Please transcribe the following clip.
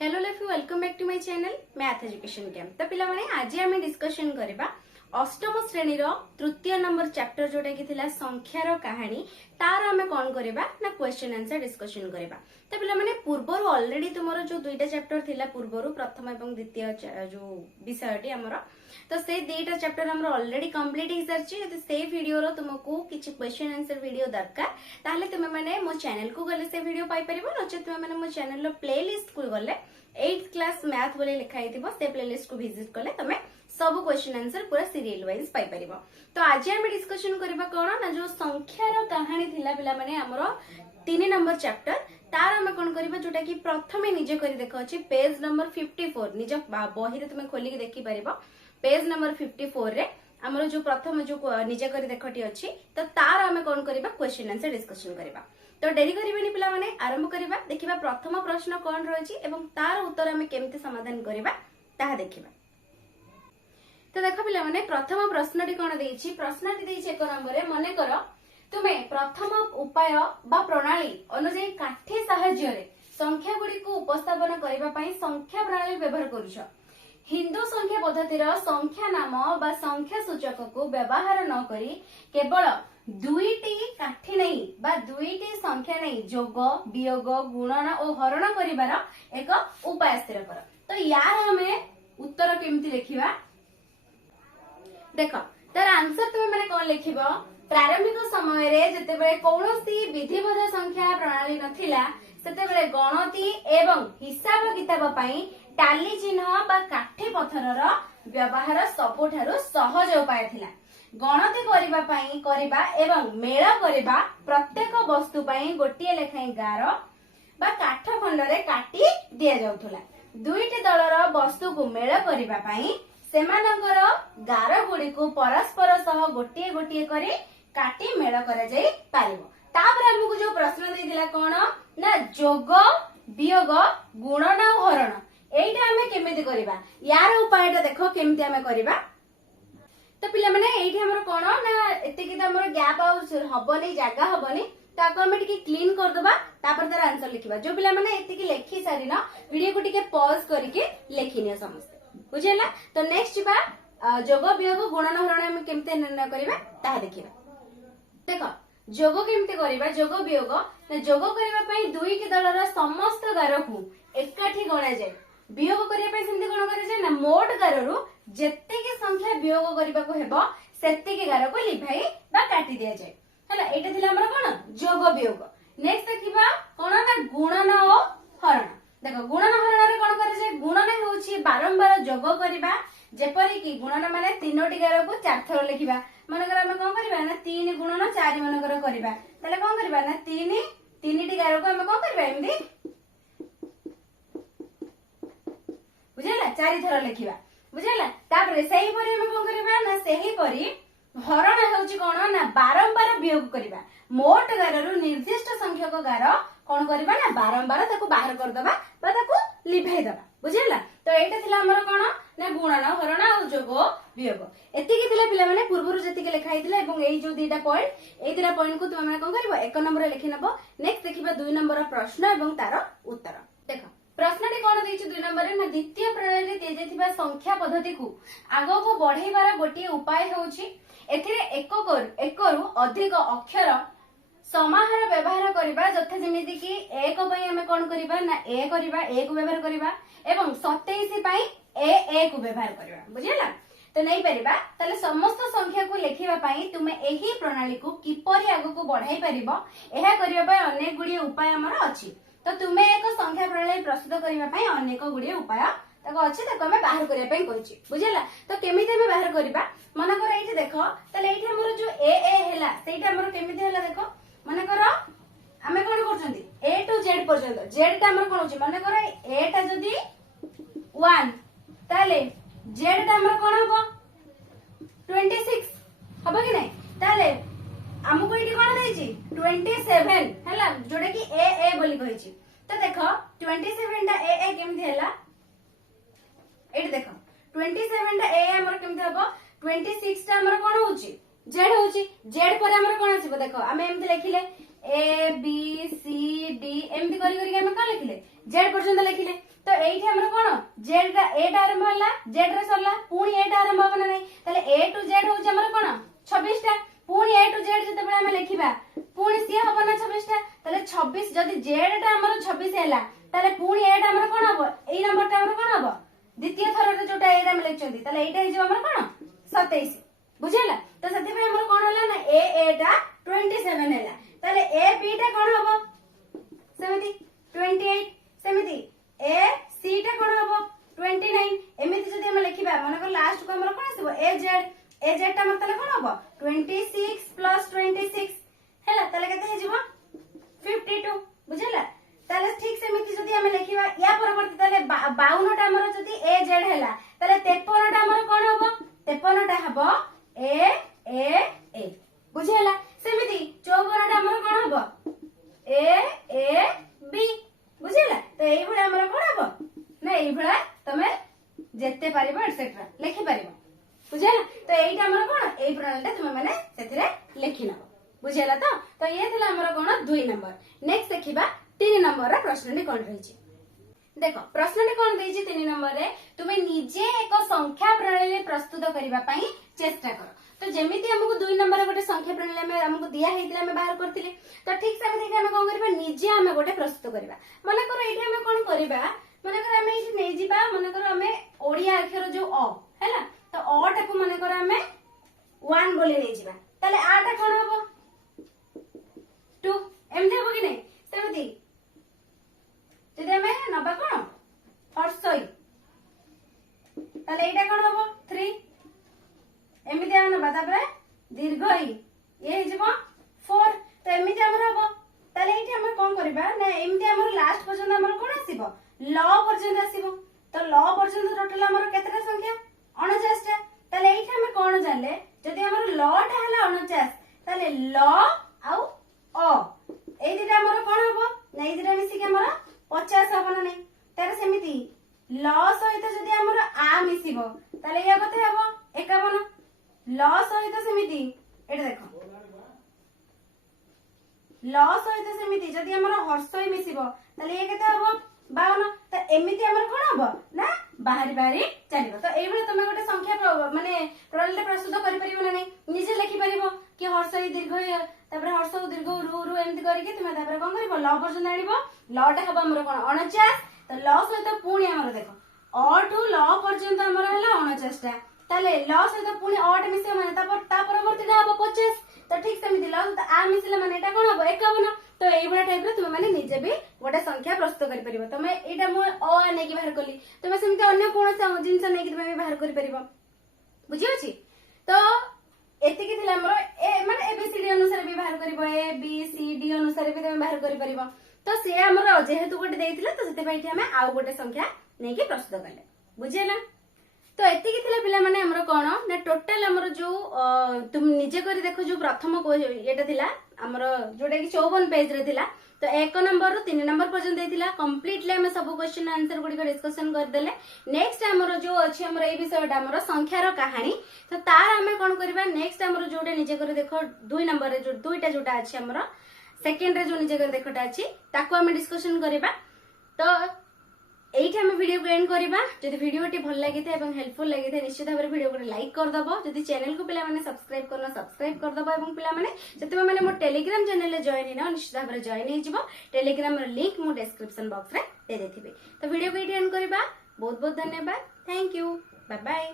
Hello love welcome back to my channel math education game. तो पिला माने आज आम डिस्कशन करबा अष्टम श्रेणी रो तृतीय नंबर चैप्टर जोटा कि थिला संख्यार कहानी तार आमे कोन करबा ना क्वेश्चन आंसर डिस्कशन करबा। तो पिला माने पूर्वरु ऑलरेडी तुमरो जो दुईटा चैप्टर थिला पूर्वरु प्रथम एवं द्वितीय जो विषयटी हमरो तो से दुईटा चैप्टर हमरो ऑलरेडी कंप्लीट हो सारची। यदि से वीडियो रो तुमको किछि क्वेश्चन आंसर वीडियो दरकार ताले तुमे माने मो चैनल को गले से वीडियो पाई परिबो नचे तुमे माने मो चैनल रो प्लेलिस्ट को गले 8th क्लास मैथ बोले लिखा हिथिबो से प्लेलिस्ट को विजिट करले तमे सब क्वेश्चन आंसर पूरा सीरियल वाइज पाई परिबो। तो आज हम डिस्कशन करबा कोन ना जो संख्यार कहानी थिला पिला माने हमरो 3 नंबर चैप्टर तार हम कोन करबा जोटा कि प्रथमे निजे करी देखो अछि पेज नंबर 54 निज बही रे तुमे खोली के देखि परिबो। पेज नंबर 54 रे हमरो जो प्रथम जो निजे करी देखटी अछि तो तार हम कोन करबा क्वेश्चन आंसर डिस्कशन करबा। तो डेरी करिबेनी पिला माने आरंभ करबा। देखिबा प्रथम प्रश्न कोन रहछि एवं तार उत्तर हम केमते समाधान करबा ताहा देखिबा। तो देखो पिला माने प्रथम प्रश्नटी कोन देइछि प्रश्नटी देइछि एक नंबर रे मने करो तुमे प्रथम उपाय बा प्रणाली अनुसार काठी सहाय्य रे संख्या गुडी को उपस्थापन करबा पई संख्या प्रणाली व्यवहार करूछ। हिंदू संख्या पद्धतिर संख्या नाम बा संख्या सूचक को व्यवहार न करी केवल दुईटी काठी नहीं बा दुईटी संख्या नहीं जोग वियोग गुणन और हरण करिवार एक उपाय स्थिर कर। तो यार हमें उत्तर केमती लिखिबा देखो तार आंसर तुम माने कोन लिखिबो प्रारंभिक समय रे जतेबेले कोनोसी विधिबद्ध संख्या प्रणाली नथिला सेतेबेले गणति एवं हिसाब किताब पई टाली चिन्ह बा काठी पत्थरर व्यवहार सबुठारु सहज उपाय थिला। गणति करिबा एवं मेल करिबा प्रत्येक वस्तु पई गोटिए लेखाई गार बा काठ खंड रे काटी दिया जाउथुला। दुईटी दलर वस्तु को मेल करिबा पई सेमानकर गार गुडी को परस्पर सह गोटिए गोटिए करी काटी मेल करा जाई पारिबो। तापर हमकु जो प्रश्न देइदिला कोन ना जोग वियोग गुणन और हरण एइटा हमें केमिति करिबा यार उपायटा देखो केमिति हमें करिबा। तो पिला माने एइठी हमर कोन ना एते कि हमर गैप आउट हबनी जागा हबनी ताको हम टिके क्लीन कर दबा तापर तार आंसर लिखिबा। जो पिला माने एते कि लेखि सारी ना वीडियो को टिके पॉज करके लेखिनियो समस्त बुझेला। तो नेक्स्ट बा जोग वियोग गुणन हरण हम केमते निर्णय करिबा ता देखिबा। देखो जोग केमते करिबा जोग वियोग ना जोग करिबा पई दुईटी दलर समस्त गार को एकाठी गणा जाय वियोग करिया पई सेमते कोन करै जाय ना मोट गाररू जेतेकी संख्या वियोग करिबा को हेबो सेतेकी गार को लिभाई बा काटी दिया जाय हला। एटा थिला हमर कोन जोग वियोग। नेक्स्ट देखिबा कोन ना गुणन और हरण। देखो गुणन हरण रे कोन करै जाय गुणन होउची बारंबार जोग करिबा जेपरि कि गुणन माने तीनोटी गार को चार थर लिखिबा। मनकर हम कोन करिबा ना 3 गुणन 4 मनकर करिबा तले कोन करिबा ना 3 तीनटी गार को हम कोन करिबा एमदी बुझला 4 थर लिखिबा बुझला। तापर सेही परि हम कोन करिबा ना सेही परि हरण हेउची कोन ना बारंबार वियोग करिबा मोट गाररू निर्दिष्ट संख्यक गार कोन करिबा ना बारंबार ताको बाहर कर दबा बा ताको लिभाई दबा बुझला। तो एटा थिला हमर कोन ना गुणन हरण और जोग वियोग एतिकी थिला पिला माने पूर्वरु जतिके लिखा हितला एवं एई जो दुईटा पॉइंट एई दुईटा पॉइंट को तुम माने कोन करबो एक नंबर रे लिखि नबो। नेक्स्ट देखिबा 2 नंबर प्रश्न एवं तार उत्तर। देखो प्रश्नटी कोन देइछि 2 नंबर रे ना द्वितीय प्रणाली रे दिजेथिबा संख्या पद्धति को आगो को बढ़ाइबार गोटी उपाय होउछि एथिरे एकरु अधिक अक्षर समाहार व्यवहार करिबा जथा जेमिति कि एक पई हमें कोन करिबा ना ए करिबा ए को व्यवहार करिबा एवं 27 पई ए को व्यवहार करिबा बुझिला। तो नहीं परिबा तले समस्त संख्या को लेखिबा पई तुमे एही प्रणाली को किपरि आगो को बढ़ाई परिबो एहा करिबा पई अनेक गुडी उपाय हमर अछि। तो तुमे एक संख्या प्रणाली प्रस्तुत करिबा पई अनेक गुडी उपाय ताको अछि ताको हमें बाहर करिया पई कहिछि बुझिला। तो केमिति हमें बाहर करिबा मन कर एठी देखो तले एठी हमर जो ए हैला सेटा हमर केमिति हैला देखो मन कर हमें कोन करछंती ए टू जेड पर्यंत जेड ता हमर कोन होछि मन कर ए ता जदी 1 ताले जेड ता हमर कोन हबो 26 हबो कि नै ताले हमको एठी कोन दैछि 27 हैला जोडे कि ए बोली कहिछि। तो देखो 27 ता ए केमिति हैला एठी देखो 27 ता ए हमर केमिति हबो 26 ता हमर कोन होछि जेड होछि जेड पर हमर कोन आसीबो देखो हमें एमति लिखिले ए बी सी डी एमती करी हम कौन लिखिले जेड पर्यंत लिखिले तो एठी हमर कोन जेड ए टा आरंभ होला जेड रे सरला पुनी ए टा आरंभ होना नै ताले ए टू जेड होज हमर कोन 26 टा पुनी ए टू जेड जते बेला हम लिखिबा पुनी सी हबो ना 26 टा ताले 26 जदी जेड टा हमर 26 हैला ताले पुनी ए टा हमर कोन हबो एई नंबर टा हमर कोन हबो द्वितीय थर रे जोटा एरा हम लिखचंदी ताले एटा हिजो हमर कोन 27 बुझेला तो सती में हमर कोन होला ना ए टा 27 हैला ताले ए बी टा कोन हबो सेमिति 28 सेमिति ए सी टा कोन हबो 29 एमिति जदी हम लिखिबा मन को लास्ट को हमर कोन आसीबो ए जेड टा मतलब कोन हबो 26 प्लस 26 हैला ताले केते हिजबो 52 बुझेला ताले ठीक सेमिति जदी हम लिखिबा या परवर्ती ताले 52 टा हमर जदी ए जेड हैला ताले 53 टा हमर कोन हबो 53 टा हबो ए बुझेला सेमिति 54 टा हमर कोन हबो ए बी बुझेला तो एई भला हमर कोन हबो ना एई भला तमे जेते पारिबो एटसेट्रा लिखि पारिबो बुझेला तो एईटा हमर कोन एई प्रणालीटा तमे माने सेथिरे लिखि नबो बुझेला तो ये थिला हमर कोन 2 नंबर नेक्स्ट देखिबा 3 नंबर रा प्रश्नटी कोन रहिछि देखो प्रश्नटी कोन देछि 3 नंबर रे तुमे निजे एक संख्या प्रणाली प्रस्तुत करिबा पई चेष्टा करो तो जेमिति हमको 2 नंबर गोटे संख्या प्रणाली में हमको दिया हेतिला हम बाहर करथिले तो ठीक सेमिति हम कोन करबा निजे हम गोटे प्रस्तुत करबा माने करो एठी हम कोन करबा माने करो हम एठी नै जिबा माने करो हम ओडिया अक्षर जो अ हैला तो अ टा को माने करो हम 1 बोली नै जिबा ताले आ टा कोन हबो 2 एमते हबो कि नै सेमिति जदि हम नबा कोन हर्षई ताले एटा कोन हबो 3 एमिति हम नबा तापर दीर्घई ये हिजबो 4 तो एमिति हमर हबो ताले एठी हम कोन करबा ना एमिति हमर लास्ट पर्यंत हमर कोन आसीबो ल पर्यंत आसीबो तो ल पर्यंत टोटल हमर केतरा संख्या 49 टा ताले एठी हम कोन जानले जदि हमर ल टा हला 49 ताले ल आउ अ एई दिटा हमर कोन हबो नै दिटा मिसी के हमर 50 हबो ना नै तारे सेमिति ल सहित जदि हमर आ मिसिबो ताले या कते हबो 51 ल सहित सेमिति एटा देखो ल सहित सेमिति जदि हमर हर्षई मिसिबो ताले ये केते हबो 52 तो एमिति हमर कोन हबो ना बाहरी चलिबो तो एई बेले तमे गोटे संख्या माने प्रणाली प्रस्तुत करि परिबो ना नै निजे लिखि परिबो कि हर्षई दीर्घ तापर हर्ष दीर्घ रु एमति करिके तुमे तापर कोन करिवो ल पर्यंत आनिबो ल टा हबो हमर कोन 49 तो ल सहित पुणी हमर देखो अ टू ल पर्यंत हमर हला 49 टा ताले ल सहित पुणी अ टा मिसे माने तापर परवर्ती टा हबो 50 तो ठीक सेमिति ल तो आ मिसले माने एटा कोन हबो 51 तो एई बडा टाइप रे तुमे माने निजे भी गोटे संख्या प्रस्तुत करि परिबो तमे एटा मो अ नै कि बाहर कली तमे सेमिति अन्य कोन जिंस नै कि तुमे बाहर करि परिबो बुझि अछि तो एति कि थिला हमर ए माने एबीसीडी अनुसार भी बाहर करिबो ए बी सी डी अनुसार भी तुमे बाहर करि परिबो तो से हमर जेहेतु गोटे देइथिला तो सेते पइठी हम आउ गोटे संख्या नै कि प्रस्तुत करले बुझियला तो एति कि थिला पिला माने हमर कोन ना टोटल हमर जो तुम निजे करी देखो जो प्रथम एटा थिला हमर जोटा कि 54 पेज रे थिला तो 1 नंबर रु 3 नंबर पर्यंत देथिला कंप्लीटली हम सब क्वेश्चन आंसर गुडी को डिस्कशन कर देले नेक्स्ट हमर जो अछि हमर ए विषयटा हमर संख्यार कहानी तो तार हम कोन करबा नेक्स्ट हमर जोटा निजे करी देखो 2 नंबर रे जो दुईटा जोटा अछि हमर सेकंड रे जो निजे करी देखोटा अछि ताको हम डिस्कशन करबा तो एठी हम वीडियो को एंड करबा जदि वीडियोटी भल लागिथे एवं हेल्पफुल लागिथे निश्चित भाबरे वीडियो को लाइक कर दबो जदि चैनल को पिला माने सब्सक्राइब करना सब्सक्राइब कर दबो एवं पिला माने जति माने मो टेलीग्राम चैनल ले जॉइन हिना निश्चित भाबरे जॉइन हे जिवो टेलीग्राम रो लिंक मो डिस्क्रिप्शन बॉक्स रे दे देथिबे तो वीडियो को एंड करबा बहुत बहुत धन्यवाद थैंक यू बाय बाय।